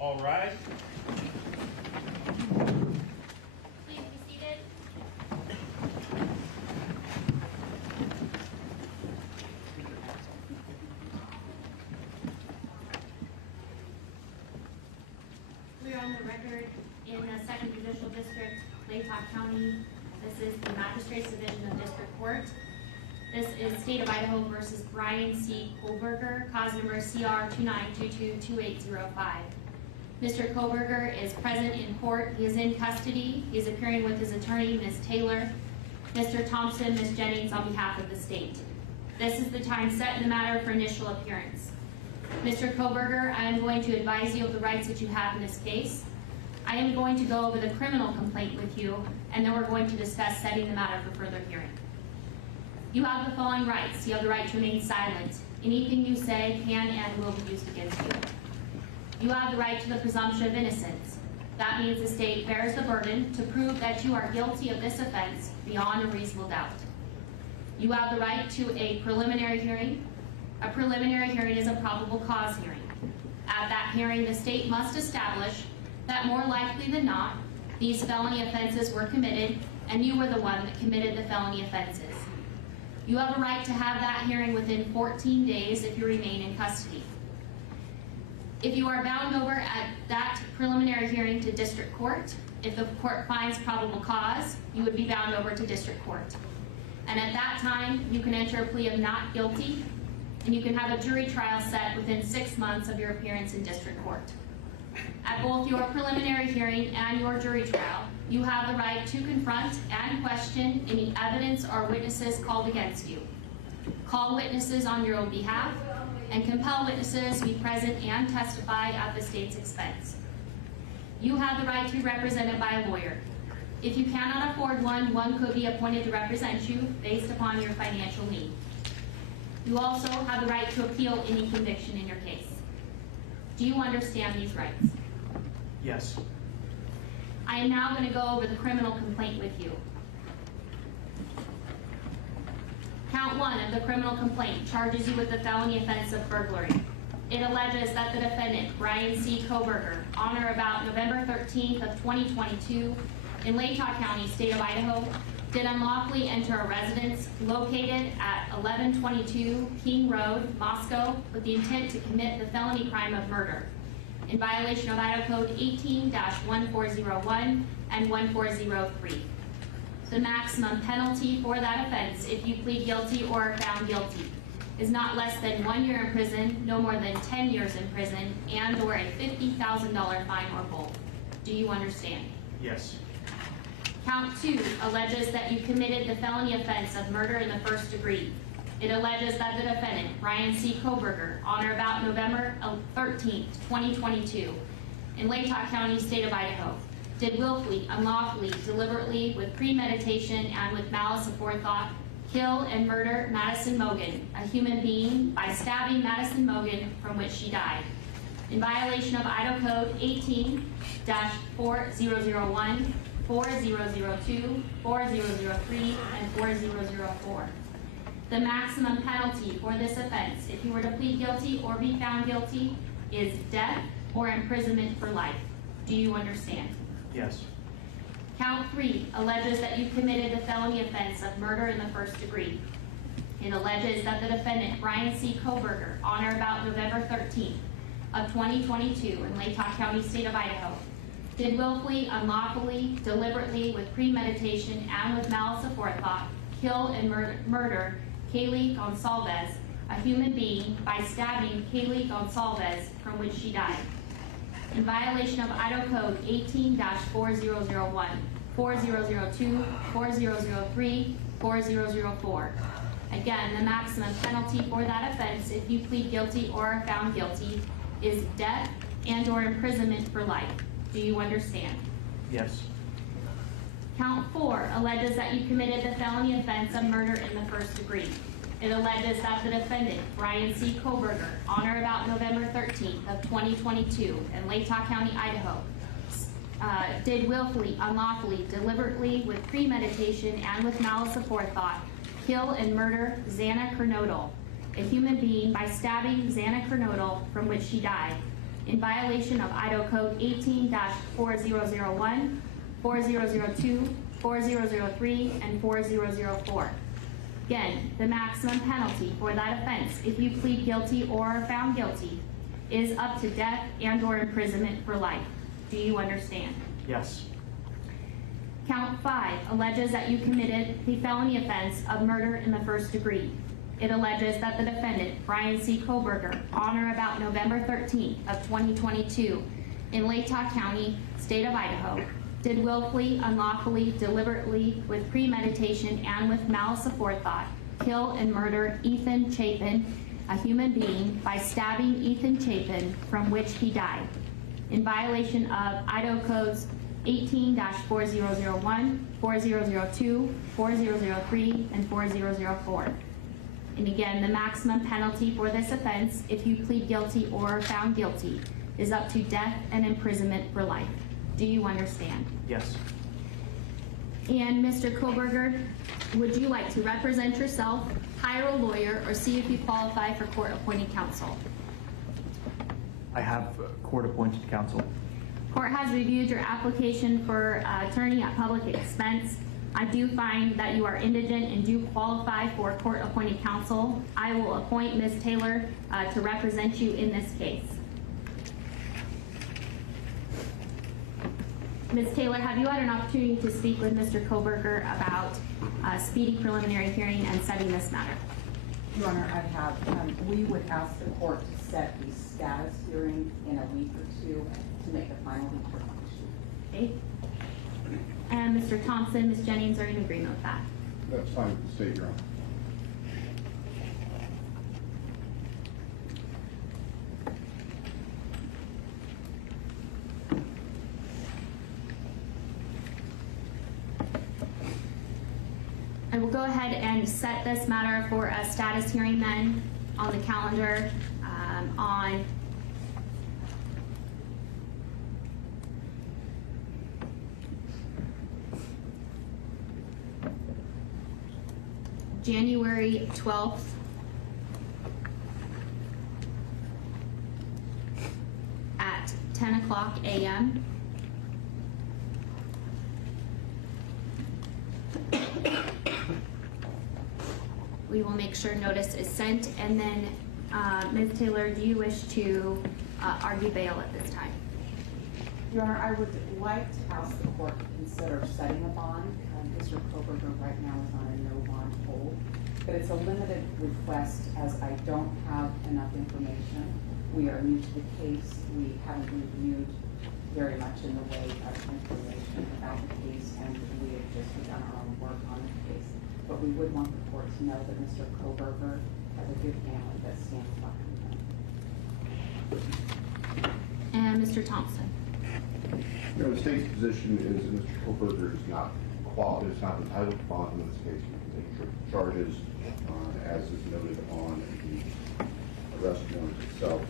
All rise. Please be seated. We are on the record in the 2nd Judicial District, Latah County. This is the Magistrates Division of District Court. This is State of Idaho versus Bryan C. Kohberger, cause number CR 29222805. Mr. Kohberger is present in court. He is in custody. He is appearing with his attorney, Ms. Taylor, Mr. Thompson, Ms. Jennings, on behalf of the state. This is the time set in the matter for initial appearance. Mr. Kohberger, I am going to advise you of the rights that you have in this case. I am going to go over the criminal complaint with you, and then we're going to discuss setting the matter for further hearing. You have the following rights. You have the right to remain silent. Anything you say can and will be used against you. You have the right to the presumption of innocence. That means the state bears the burden to prove that you are guilty of this offense beyond a reasonable doubt. You have the right to a preliminary hearing. A preliminary hearing is a probable cause hearing. At that hearing, the state must establish that more likely than not, these felony offenses were committed and you were the one that committed the felony offenses. You have a right to have that hearing within 14 days if you remain in custody. If you are bound over at that preliminary hearing to district court, if the court finds probable cause, you would be bound over to district court. And at that time, you can enter a plea of not guilty, and you can have a jury trial set within 6 months of your appearance in district court. At both your preliminary hearing and your jury trial, you have the right to confront and question any evidence or witnesses called against you. Call witnesses on your own behalf and compel witnesses to be present and testify at the state's expense. You have the right to be represented by a lawyer. If you cannot afford one, one could be appointed to represent you based upon your financial need. You also have the right to appeal any conviction in your case. Do you understand these rights? Yes. I am now going to go over the criminal complaint with you. Count 1 of the criminal complaint charges you with the felony offense of burglary. It alleges that the defendant, Bryan C. Kohberger, on or about November 13th of 2022 in Latah County, State of Idaho, did unlawfully enter a residence located at 1122 King Road, Moscow, with the intent to commit the felony crime of murder in violation of Idaho Code 18-1401 and 1403. The maximum penalty for that offense, if you plead guilty or are found guilty, is not less than 1 year in prison, no more than 10 years in prison, and or a $50,000 fine or both. Do you understand? Yes. Count 2 alleges that you committed the felony offense of murder in the first degree. It alleges that the defendant, Bryan C. Kohberger, on or about November 13th, 2022, in Latah County, State of Idaho, did willfully, unlawfully, deliberately, with premeditation, and with malice aforethought, kill and murder Madison Mogan, a human being, by stabbing Madison Mogan, from which she died, in violation of Idaho Code 18-4001, 4002, 4003, and 4004. The maximum penalty for this offense, if you were to plead guilty or be found guilty, is death or imprisonment for life. Do you understand? Yes. Count 3 alleges that you committed the felony offense of murder in the first degree. It alleges that the defendant, Bryan C. Kohberger, on or about November 13th of 2022 in Latah County, State of Idaho, did willfully, unlawfully, deliberately, with premeditation, and with malice aforethought, kill and murder Kaylee Gonsalves, a human being, by stabbing Kaylee Gonsalves, from which she died, in violation of Idaho Code 18-4001, 4002, 4003, 4004. Again, the maximum penalty for that offense, if you plead guilty or are found guilty, is death and or imprisonment for life. Do you understand? Yes. Count 4 alleges that you committed the felony offense of murder in the first degree. It alleges that the defendant, Bryan C. Kohberger, on or about November 13th of 2022 in Latah County, Idaho, did willfully, unlawfully, deliberately, with premeditation, and with malice aforethought, kill and murder Xana Kernodle, a human being, by stabbing Xana Kernodle, from which she died, in violation of Idaho Code 18-4001, 4002, 4003, and 4004. Again, the maximum penalty for that offense, if you plead guilty or are found guilty, is up to death and/or imprisonment for life. Do you understand? Yes. Count 5 alleges that you committed the felony offense of murder in the first degree. It alleges that the defendant, Bryan C. Kohberger, on or about November 13th of 2022 in Latah County, state of Idaho, did willfully, unlawfully, deliberately, with premeditation, and with malice aforethought, kill and murder Ethan Chapin, a human being, by stabbing Ethan Chapin, from which he died, in violation of Idaho Codes 18-4001, 4002, 4003, and 4004. And again, the maximum penalty for this offense, if you plead guilty or are found guilty, is up to death and imprisonment for life. Do you understand? Yes. And Mr. Kohberger, would you like to represent yourself, hire a lawyer, or see if you qualify for court-appointed counsel? I have court-appointed counsel. Court has reviewed your application for attorney at public expense. I do find that you are indigent and do qualify for court-appointed counsel. I will appoint Ms. Taylor to represent you in this case. Ms. Taylor, have you had an opportunity to speak with Mr. Kohberger about speedy preliminary hearing and setting this matter? Your Honor, I have. We would ask the court to set the status hearing in a week or two to make a final determination. Okay. And Mr. Thompson, Ms. Jennings, are you in agreement with that? That's fine with the state, Your Honor. I will go ahead and set this matter for a status hearing then on the calendar on January 12th at 10 o'clock a.m. We will make sure notice is sent, and then Ms. Taylor, do you wish to argue bail at this time? Your Honor, I would like to ask the court to consider setting a bond. Mr. Kohberger right now is on a no bond hold, but it's a limited request as I don't have enough information. We are new to the case. We haven't reviewed very much in the way of information about the case, and we have just done our own work on the case. But we would want the court to know that Mr. Kohberger has a good family that stands behind him. And Mr. Thompson. You know, the state's position is that Mr. Kohberger is not entitled to bond in this case. We can take charges as is noted on the arrest warrant itself.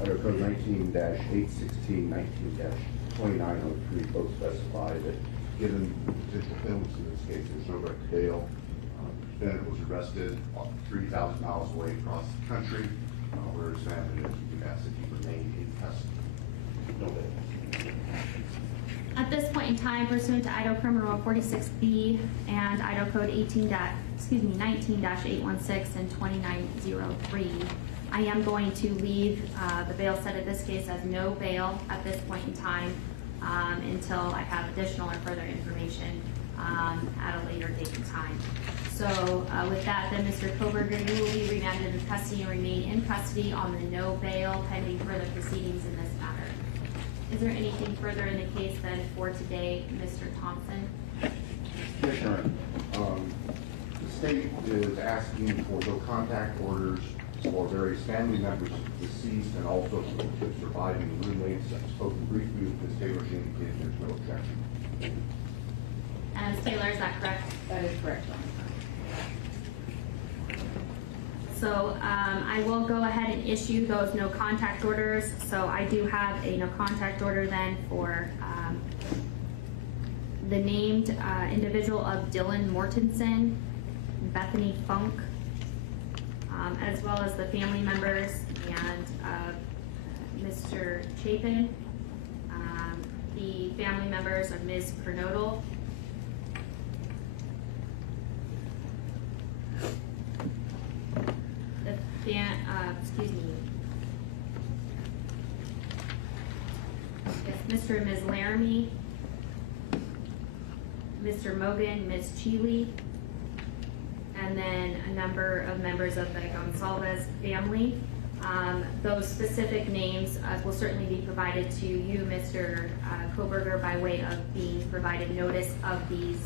Under Code 19-816, 19-2903 both specify that given the potential penalties in this case, there's no right to bail. The defendant was arrested 3,000 miles away across the country, where his family is. We ask that he remain in custody. No bail. At this point in time, pursuant to Idaho Criminal Rule 46B and Idaho Code 19-816 and 2903, I am going to leave the bail set of this case as no bail at this point in time until I have additional or further information at a later date and time. So with that, then Mr. Kohberger, you will be remanded in custody and remain in custody on the no bail pending further proceedings in this matter. Is there anything further in the case then for today, Mr. Thompson? Yes, Your Honor. The state is asking for no contact orders for various family members of the deceased and also for the surviving roommates. I've spoken briefly with Ms. Taylor. She indicated there's no objection. And Ms. Taylor, is that correct? That is correct, Your Honor. So I will go ahead and issue those no contact orders. So I do have a no contact order then for the named individual of Dylan Mortensen, Bethany Funk, as well as the family members and Mr. Chapin, the family members of Ms. Kernodle, excuse me, Mr. and Ms. Laramie, Mr. Mogan, Ms. Cheeley, and then a number of members of the Gonsalves family. Those specific names will certainly be provided to you, Mr. Kohberger, by way of being provided notice of these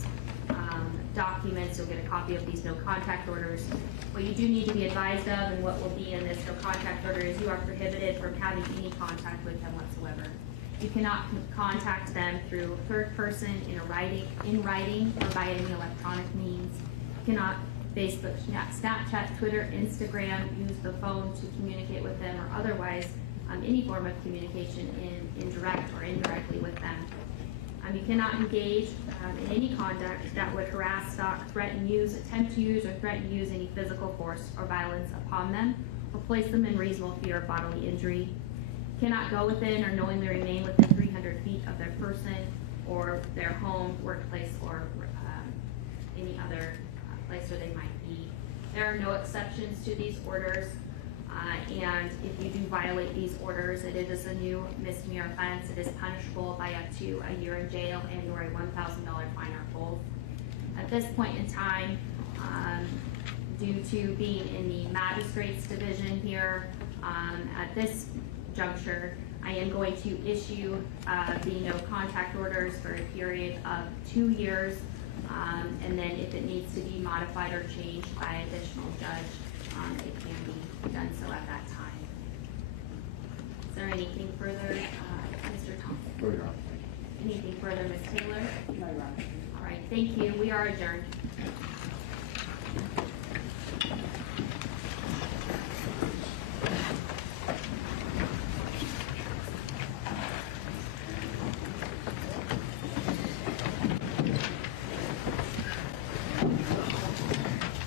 documents. You'll get a copy of these no contact orders. What you do need to be advised of, and what will be in this no contact order, is you are prohibited from having any contact with them whatsoever. You cannot contact them through third person, in writing, or by any electronic means. You cannot Facebook, Snapchat, Twitter, Instagram, use the phone to communicate with them, or otherwise any form of communication in direct or indirectly with them. You cannot engage in any conduct that would harass, stalk, threaten, use, attempt to use, or threaten to use any physical force or violence upon them, or place them in reasonable fear of bodily injury. Cannot go within or knowingly remain within 300 feet of their person or their home, workplace, or any other place where they might be. There are no exceptions to these orders, and if you do violate these orders, it is a new misdemeanor offense. It is punishable by up to a year in jail and or a $1,000 fine or both. At this point in time, due to being in the magistrate's division here, at this juncture, I am going to issue the no contact orders for a period of 2 years, and then if it needs to be modified or changed by additional judge, it can be done so at that time. Is there anything further, Mr. Thompson? No, Your Honor. Anything further, Ms. Taylor? No, Your Honor. All right, thank you. We are adjourned.